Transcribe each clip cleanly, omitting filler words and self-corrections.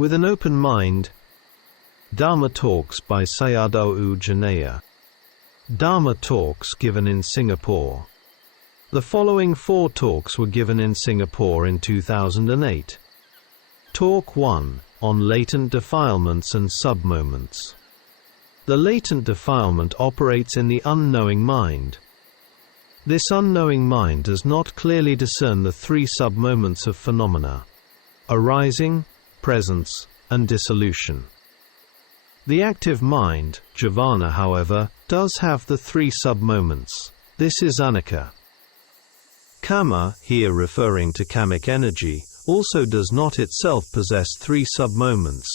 With an open mind. Dhamma Talks by Sayadaw Jhaneyya. Dhamma Talks given in Singapore. The following 4 talks were given in Singapore in 2008. Talk 1, on latent defilements and sub-moments. The latent defilement operates in the unknowing mind. This unknowing mind does not clearly discern the 3 sub-moments of phenomena: arising, presence, and dissolution. The active mind, jhana, however, does have the 3 sub-moments. This is anicca. Kama, here referring to kamic energy, also does not itself possess 3 sub-moments.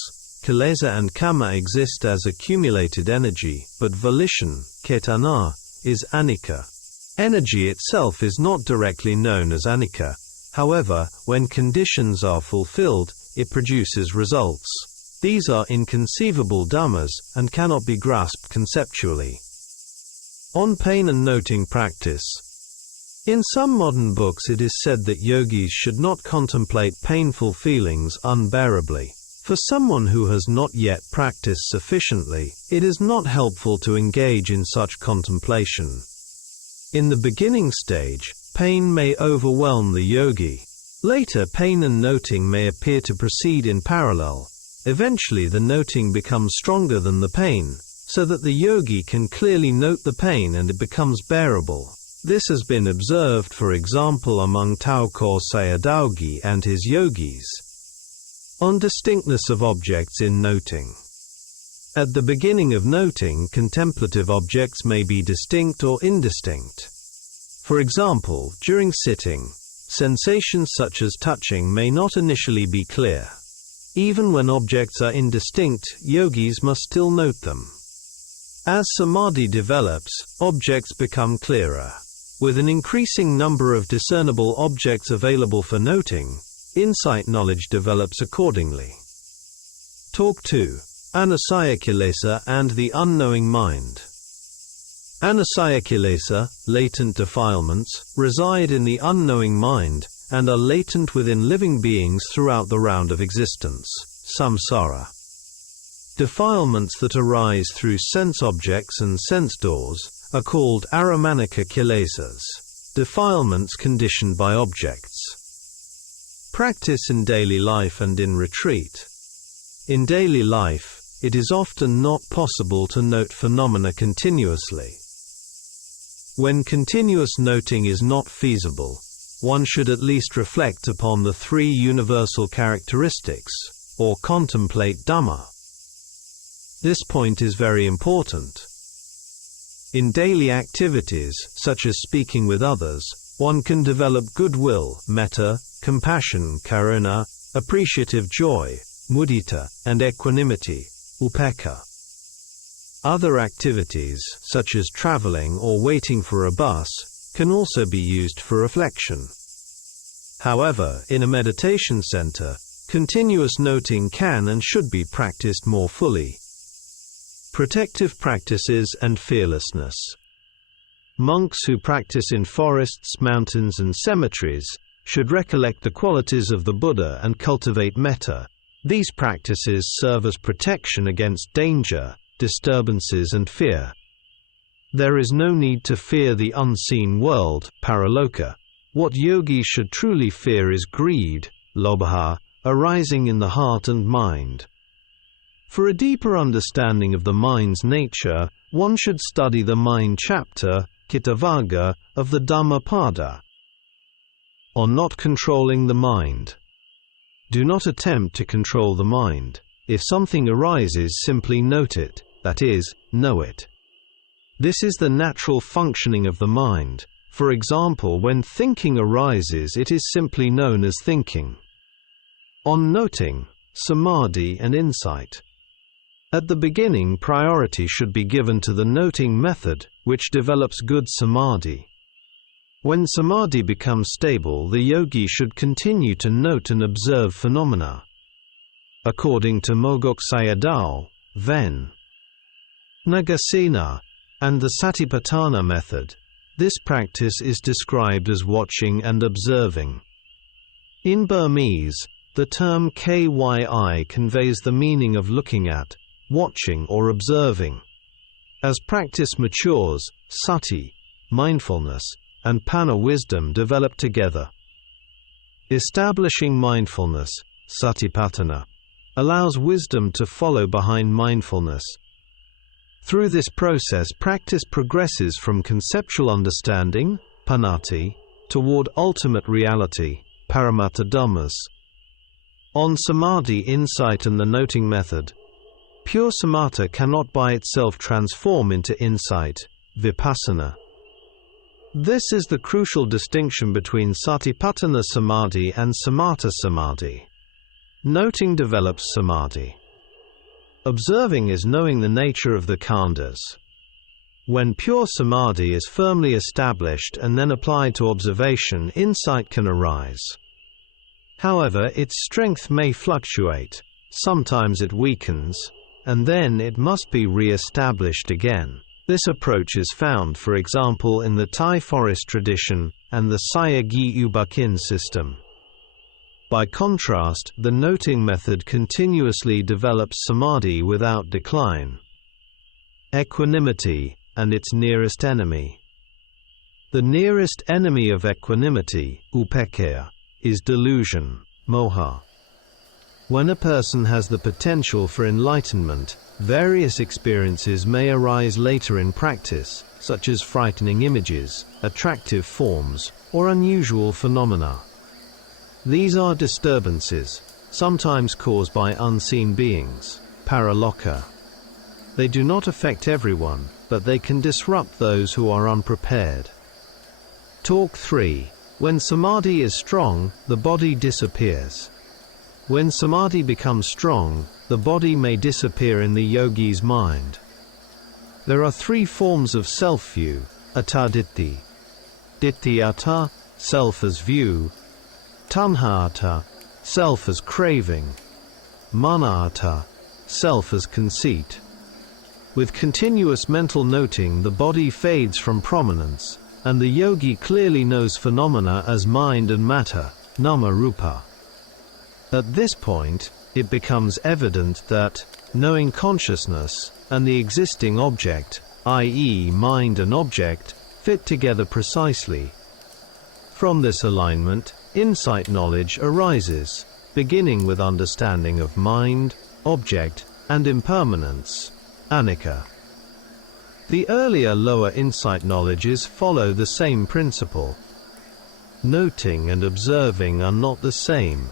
Kilesa and kama exist as accumulated energy, but volition, cetana, is anicca. Energy itself is not directly known as anicca. However, when conditions are fulfilled, it produces results. These are inconceivable dhammas, and cannot be grasped conceptually. On pain and noting practice. In some modern books it is said that yogis should not contemplate painful feelings unbearably. For someone who has not yet practiced sufficiently, it is not helpful to engage in such contemplation. In the beginning stage, pain may overwhelm the yogi. Later, pain and noting may appear to proceed in parallel. Eventually the noting becomes stronger than the pain, so that the yogi can clearly note the pain and it becomes bearable. This has been observed, for example, among Thakur Sayadaw and his yogis. On distinctness of objects in noting. At the beginning of noting, contemplative objects may be distinct or indistinct. For example, during sitting, sensations such as touching may not initially be clear. Even when objects are indistinct, yogis must still note them. As samadhi develops, objects become clearer. With an increasing number of discernible objects available for noting, insight knowledge develops accordingly. Talk 2. Anusaya Kilesa and the Unknowing Mind. Anusaya Kilesa, latent defilements, reside in the unknowing mind, and are latent within living beings throughout the round of existence, samsara. Defilements that arise through sense objects and sense doors are called aramanika kilesas, defilements conditioned by objects. Practice in daily life and in retreat. In daily life, it is often not possible to note phenomena continuously. When continuous noting is not feasible, one should at least reflect upon the 3 universal characteristics, or contemplate Dhamma. This point is very important. In daily activities, such as speaking with others, one can develop goodwill, metta, compassion, karuna, appreciative joy, mudita, and equanimity, upekkha. Other activities, such as traveling or waiting for a bus, can also be used for reflection. However, in a meditation center, continuous noting can and should be practiced more fully. Protective practices and fearlessness. Monks who practice in forests, mountains, and cemeteries should recollect the qualities of the Buddha and cultivate metta. These practices serve as protection against danger, disturbances, and fear. There is no need to fear the unseen world, paraloka. What yogis should truly fear is greed, lobha, arising in the heart and mind. For a deeper understanding of the mind's nature, one should study the mind chapter, Cittavagga, of the Dhammapada. On not controlling the mind. Do not attempt to control the mind. If something arises, simply note it, that is, know it. This is the natural functioning of the mind. For example, when thinking arises, it is simply known as thinking. On noting, samadhi and insight. At the beginning, priority should be given to the noting method, which develops good samadhi. When samadhi becomes stable, the yogi should continue to note and observe phenomena. According to Mogok Sayadaw, Ven. Nagasena, and the Satipatthana method, this practice is described as watching and observing. In Burmese, The term kyi conveys the meaning of looking at, watching or observing. As practice matures, sati, mindfulness, and panna wisdom develop together. Establishing mindfulness, satipatthana, allows wisdom to follow behind mindfulness. Through this process, practice progresses from conceptual understanding, panati, toward ultimate reality, paramattha dhammas. On samadhi, insight and the noting method. Pure samatha cannot by itself transform into insight, vipassana. This is the crucial distinction between satipatthana samadhi and samatha samadhi. Noting develops samadhi. Observing is knowing the nature of the khandhas. When pure samadhi is firmly established and then applied to observation, insight can arise. However, its strength may fluctuate. Sometimes it weakens, and then it must be re-established again. This approach is found, for example, in the Thai forest tradition and the Sayagyi Ubakin system. By contrast, the noting method continuously develops samadhi without decline. Equanimity, and its nearest enemy. The nearest enemy of equanimity, upekkha, is delusion, moha. When a person has the potential for enlightenment, various experiences may arise later in practice, such as frightening images, attractive forms, or unusual phenomena. These are disturbances, sometimes caused by unseen beings, paraloka. They do not affect everyone, but they can disrupt those who are unprepared. Talk 3. When samadhi is strong, the body disappears. When samadhi becomes strong, the body may disappear in the yogi's mind. There are 3 forms of self-view: attaditti, ditthiyata, self as view; tanhata, self as craving; manata, self as conceit. With continuous mental noting, the body fades from prominence, and the yogi clearly knows phenomena as mind and matter, nama rupa. At this point, it becomes evident that, knowing consciousness, and the existing object, i.e. mind and object, fit together precisely. From this alignment, insight knowledge arises, beginning with understanding of mind, object, and impermanence, anicca. The earlier lower insight knowledges follow the same principle. Noting and observing are not the same.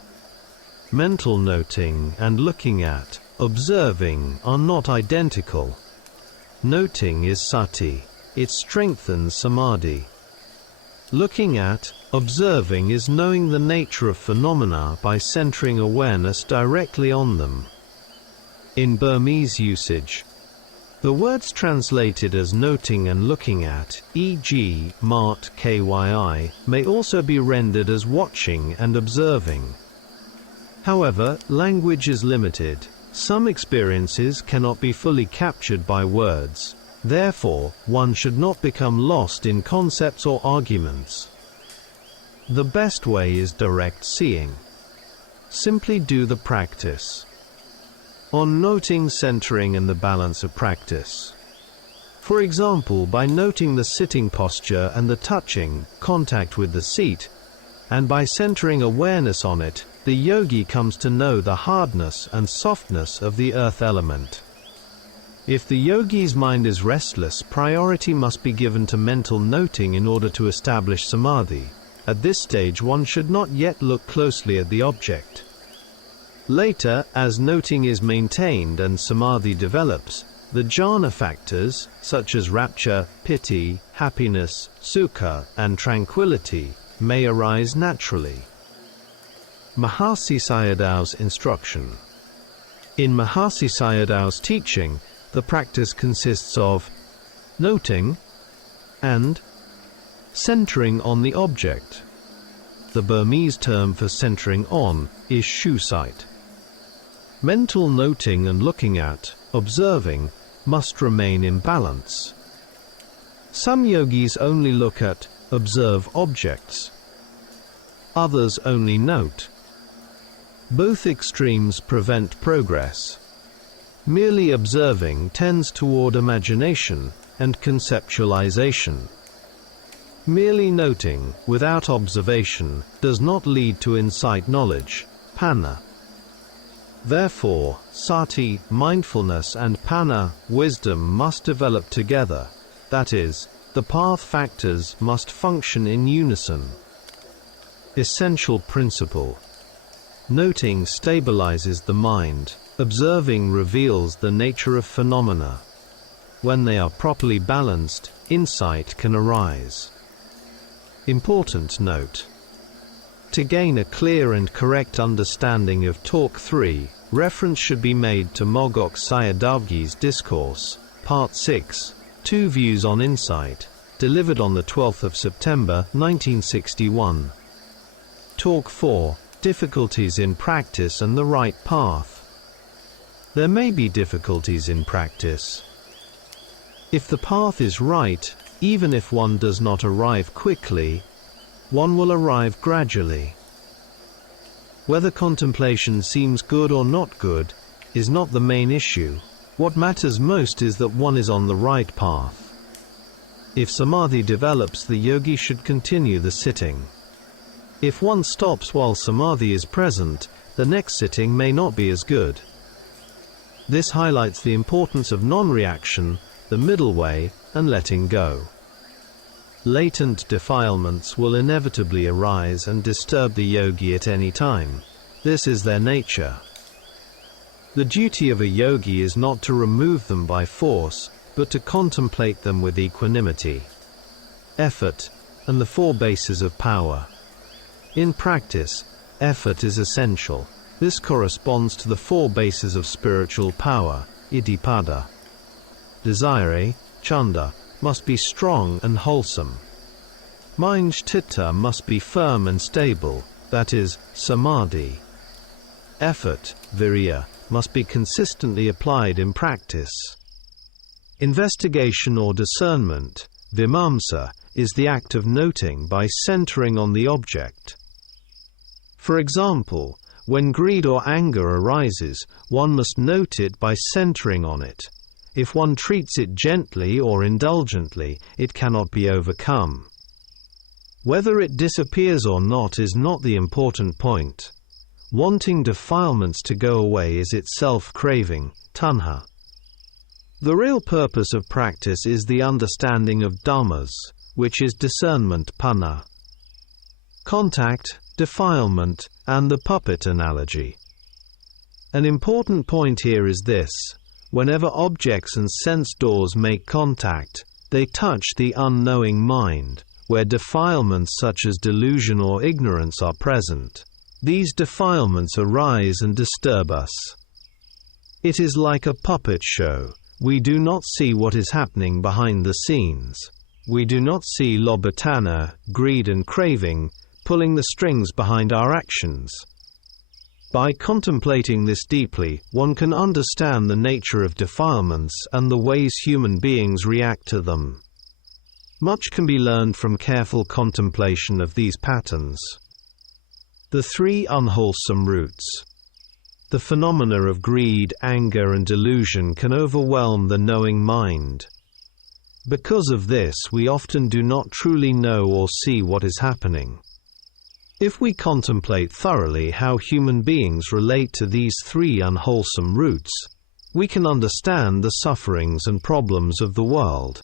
Mental noting and looking at, observing are not identical. Noting is sati. It strengthens samadhi. Looking at, observing is knowing the nature of phenomena by centering awareness directly on them. In Burmese usage, the words translated as noting and looking at, e.g., mat kyi, may also be rendered as watching and observing. However, language is limited. Some experiences cannot be fully captured by words. Therefore, one should not become lost in concepts or arguments. The best way is direct seeing. Simply do the practice. On noting, centering and the balance of practice. For example, by noting the sitting posture and the touching, contact with the seat, and by centering awareness on it, the yogi comes to know the hardness and softness of the earth element. If the yogi's mind is restless, priority must be given to mental noting in order to establish samadhi. At this stage, one should not yet look closely at the object. Later, as noting is maintained and samadhi develops, the jhana factors, such as rapture, piti, happiness, sukha, and tranquility, may arise naturally. Mahasi Sayadaw's instruction. In Mahasi Sayadaw's teaching, the practice consists of noting and centering on the object. The Burmese term for centering on is shu sight. Mental noting and looking at, observing, must remain in balance. Some yogis only look at, observe objects. Others only note. Both extremes prevent progress. Merely observing tends toward imagination and conceptualization. Merely noting, without observation, does not lead to insight knowledge, panna. Therefore, sati, mindfulness, and panna, wisdom, must develop together. That is, the path factors must function in unison. Essential principle. Noting stabilizes the mind. Observing reveals the nature of phenomena. When they are properly balanced, insight can arise. Important note. To gain a clear and correct understanding of Talk 3, reference should be made to Mogok Sayadaw's Discourse, Part 6, Two Views on Insight, delivered on the 12th of September, 1961. Talk 4, Difficulties in Practice and the Right Path. There may be difficulties in practice. If the path is right, even if one does not arrive quickly, one will arrive gradually. Whether contemplation seems good or not good is not the main issue. What matters most is that one is on the right path. If samadhi develops, the yogi should continue the sitting. If one stops while samadhi is present, the next sitting may not be as good. This highlights the importance of non-reaction, the middle way, and letting go. Latent defilements will inevitably arise and disturb the yogi at any time. This is their nature. The duty of a yogi is not to remove them by force, but to contemplate them with equanimity, effort, and the four bases of power. In practice, effort is essential. This corresponds to the four bases of spiritual power, iddhipada. Desire, chanda, must be strong and wholesome. Mind chitta must be firm and stable, that is, samadhi. Effort, virya, must be consistently applied in practice. Investigation or discernment, vimamsa, is the act of noting by centering on the object. For example, when greed or anger arises, one must note it by centering on it. If one treats it gently or indulgently, it cannot be overcome. Whether it disappears or not is not the important point. Wanting defilements to go away is itself craving, tanha. The real purpose of practice is the understanding of dhammas, which is discernment, panna. Contact, defilement, and the puppet analogy. An important point here is this: whenever objects and sense doors make contact, they touch the unknowing mind. Where defilements such as delusion or ignorance are present, these defilements arise and disturb us. It is like a puppet show. We do not see what is happening behind the scenes. We do not see lobhatana, greed and craving, pulling the strings behind our actions. By contemplating this deeply, one can understand the nature of defilements and the ways human beings react to them. Much can be learned from careful contemplation of these patterns. The three unwholesome roots. The phenomena of greed, anger, and delusion can overwhelm the knowing mind. Because of this, we often do not truly know or see what is happening. If we contemplate thoroughly how human beings relate to these three unwholesome roots, we can understand the sufferings and problems of the world.